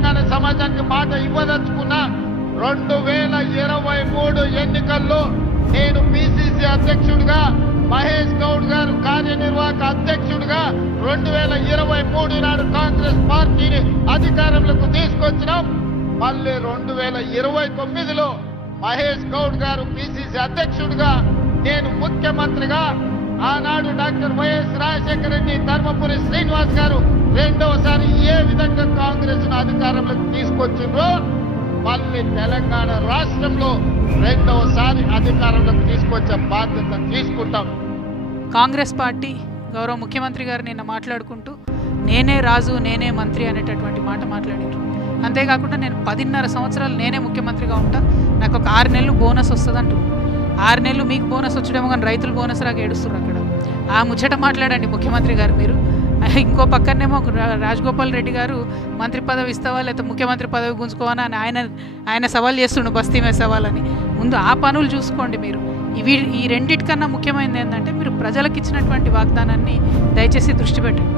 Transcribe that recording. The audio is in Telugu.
తెలంగాణ సమాజానికి మాట ఇవ్వదలుచుకున్నా 2023 ఎన్నికల్లో నేను పిసిసి అధ్యక్షుడిగా, మహేష్ గౌడ్ గారు కార్యనిర్వాహక అధ్యక్షుడిగా 2023 నాడు కాంగ్రెస్ పార్టీని అధికారంలోకి తీసుకొచ్చినాం. మళ్ళీ 2029లో మహేష్ గౌడ్ గారు పిసిసి అధ్యక్షుడిగా, నేను ముఖ్యమంత్రిగా, ఆనాడు డాక్టర్ వైఎస్ రాజశేఖర రెడ్డి, ధర్మపురి శ్రీనివాస్ గారు రెండవసారి ఏ విధంగా కాంగ్రెస్ ను అధికారంలోకి తీసుకొచ్చిండ్రో మళ్ళీ తెలంగాణ రాష్ట్రంలో రెండవసారి అధికారంలోకి తీసుకొచ్చే బాధ్యత తీసుకుంటాం. కాంగ్రెస్ పార్టీ గౌరవ ముఖ్యమంత్రి గారు నిన్న మాట్లాడుకుంటూ నేనే రాజు నేనే మంత్రి అనేటటువంటి మాట మాట్లాడారు. అంతేకాకుండా నేను 10.5 సంవత్సరాలు నేనే ముఖ్యమంత్రిగా ఉంటా, నాకు ఒక 6 నెలలు బోనస్ వస్తుంది అంటున్నారు. 6 నెలలు మీకు బోనస్ వచ్చడేమో కానీ రైతులు బోనస్ రాగా ఏడుస్తున్నారు. అక్కడ ఆ ముచ్చట మాట్లాడండి ముఖ్యమంత్రి గారు మీరు. ఇంకో పక్కనేమో రాజగోపాల్ రెడ్డి గారు మంత్రి పదవి ఇస్తావా లేకపోతే ముఖ్యమంత్రి పదవి గుంజుకోవా అని ఆయన సవాల్ చేస్తుండు, బస్తీ మీద సవాలని. ముందు ఆ పనులు చూసుకోండి మీరు. ఈ రెండిటికన్నా ముఖ్యమైనది ఏంటంటే మీరు ప్రజలకు ఇచ్చినటువంటి వాగ్దానాన్ని దయచేసి దృష్టి పెట్టండి.